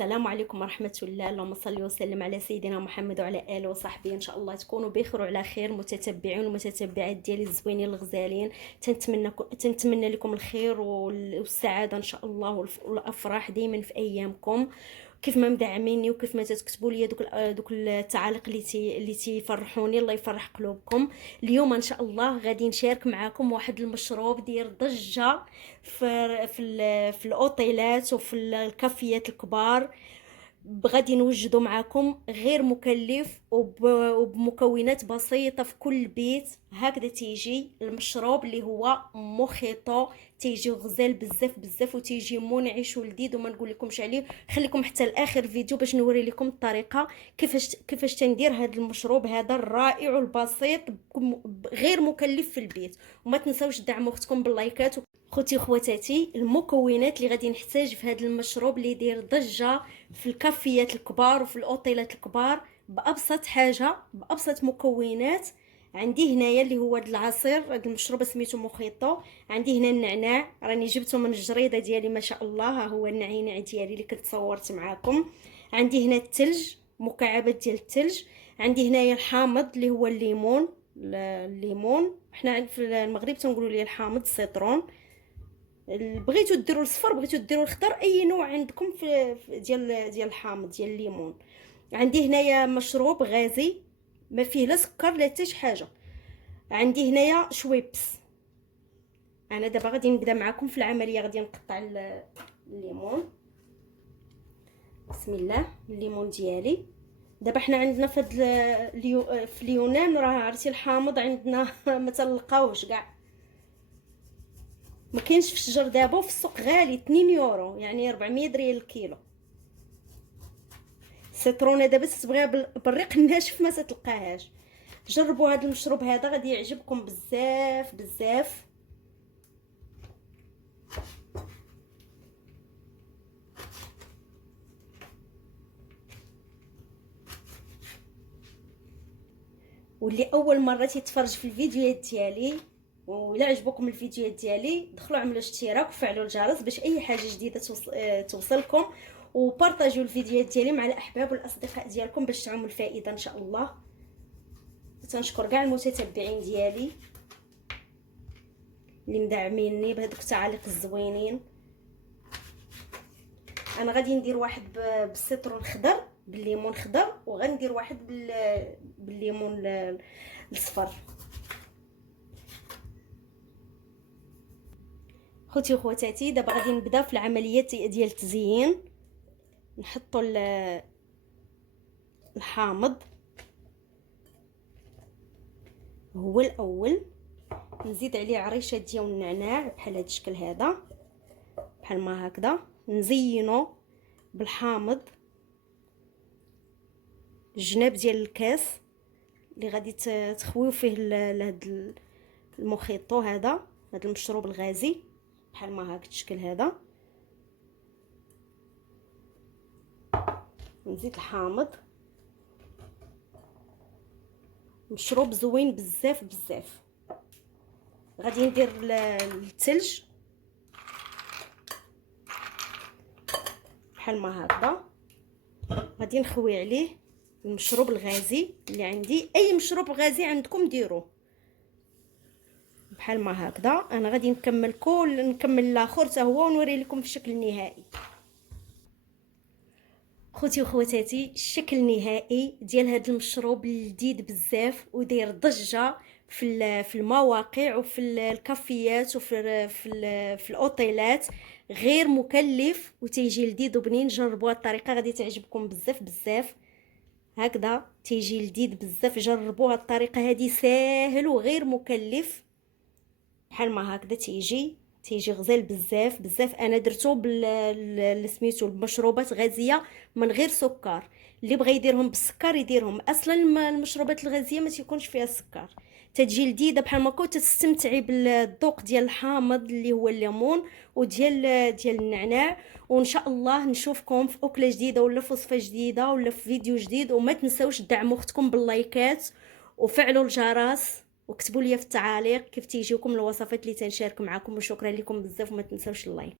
السلام عليكم ورحمة الله. اللهم صل وسلم على سيدنا محمد وعلى آله وصحبه. إن شاء الله تكونوا بخير وعلى خير متتبعين ومتتبعات ديالي الزوينين الغزالين. تنتمنى لكم الخير والسعادة إن شاء الله والأفراح دايما في أيامكم. كيف ما مدعميني وكيف ما تكتبوا لي دوك التعاليق اللي تيفرحوني، الله يفرح قلوبكم. اليوم ان شاء الله غادي نشارك معكم واحد المشروب ديال ضجه في الاوتيلات وفي الكافيات الكبار. غادي نوجدوا معكم غير مكلف وبمكونات بسيطه في كل بيت. هكذا تيجي المشروب اللي هو موخيطو، تيجي غزال بزاف بزاف وتيجي منعش ولذيذ وما نقول لكمش عليه. خليكم حتى لاخر فيديو باش نوري لكم الطريقه كيفاش تندير هذا المشروب هذا الرائع والبسيط غير مكلف في البيت. وما تنساوش دعموا اختكم باللايكات. خوتي وخواتاتي، المكونات اللي غادي نحتاج في هذا المشروب اللي يدير ضجه في الكافيات الكبار وفي الاوتيلات الكبار بابسط حاجه بابسط مكونات. عندي هنايا اللي هو العصير، هذا المشروب سميتو موخيطو. عندي هنا النعناع، راني جبته من الجريده ديالي ما شاء الله. ها هو النعناع ديالي اللي كنت صورت معاكم. عندي هنا الثلج، مكعبات ديال الثلج. عندي هنايا الحامض اللي هو الليمون حنا في المغرب تنقولوا ليه الحامض، السيترون. بغيتو ديروا الصفر بغيتو ديروا الخضر، اي نوع عندكم في ديال الحامض ديال الليمون. عندي هنايا مشروب غازي ما فيه لا سكر لا حتى شي حاجه. عندي هنايا شويبس. انا دابا غادي نبدا معكم في العمليه. غادي نقطع الليمون. بسم الله. الليمون ديالي دابا حنا عندنا في اليونان راه عرفتي الحامض عندنا ما تلقاوش كاع، ما كاينش في الشجر دابا، وفي السوق غالي 2 يورو يعني 400 ريال الكيلو. السيترونه دابا تتبغيها بالريق الناشف ما تلقاهاش. جربوا هذا المشروب هذا غادي يعجبكم بزاف بزاف. واللي اول مره تيتفرج في الفيديوهات ديالي ولا عجبكم الفيديوهات ديالي دخلوا عملوا اشتراك وفعلوا الجرس باش اي حاجه جديده توصلكم، وبارطاجيو الفيديوهات ديالي مع الاحباب والاصدقاء ديالكم باش تعموا الفائده ان شاء الله. تنشكر كاع المتتبعين ديالي اللي مدعميني بهذوك التعاليق الزوينين. انا غادي ندير واحد بالسيترون خضر، بالليمون خضر، وغندير واحد بالليمون الصفر. خوتي وخواتاتي، دابا غادي نبدا في العمليه ديال التزيين. نحطوا الحامض هو الاول، نزيد عليه عريشه ديال النعناع بحال هذا الشكل هذا، بحال ما هكذا. نزينو بالحامض الجناب ديال الكاس اللي غادي تخويو فيه لهاد المخيطو هذا المشروب الغازي، بحال ما هكا الشكل هذا. نزيد الحامض. مشروب زوين بزاف بزاف. غادي ندير الثلج بحال ما هكذا. غادي نخوي عليه المشروب الغازي اللي عندي، اي مشروب غازي عندكم ديروه بحال ما هكذا. انا غادي نكمل الاخر حتى هو ونوري لكم في الشكل النهائي. خوتي وخواتاتي، الشكل النهائي ديال هذا المشروب لذيذ بزاف وداير ضجه في المواقع وفي الكافيات في الاوتيلات. غير مكلف وتيجي لذيذ وبنين. جربوا الطريقه غادي تعجبكم بزاف بزاف. هكذا تيجي لذيذ بزاف. جربوا الطريقه هذه، ساهل وغير مكلف بحال ما هكذا. تيجي غزال بزاف بزاف. انا درتو سميتو المشروبات غازيه من غير سكر. اللي بغى يديرهم بالسكر يديرهم. اصلا المشروبات الغازيه ما تيكونش فيها السكر. تتجي لذيذه بحال ما كنت تستمتعي بالذوق ديال الحامض اللي هو الليمون ديال النعناع. وان شاء الله نشوفكم في اكله جديده ولا في وصفه جديده ولا في فيديو جديد. وما تنساوش دعموا اختكم باللايكات وفعلوا الجرس وكتبوا لي في التعاليق كيف تيجيوكم الوصفات اللي تنشارك معكم. وشكرا لكم بزاف وما تنساوش اللايك.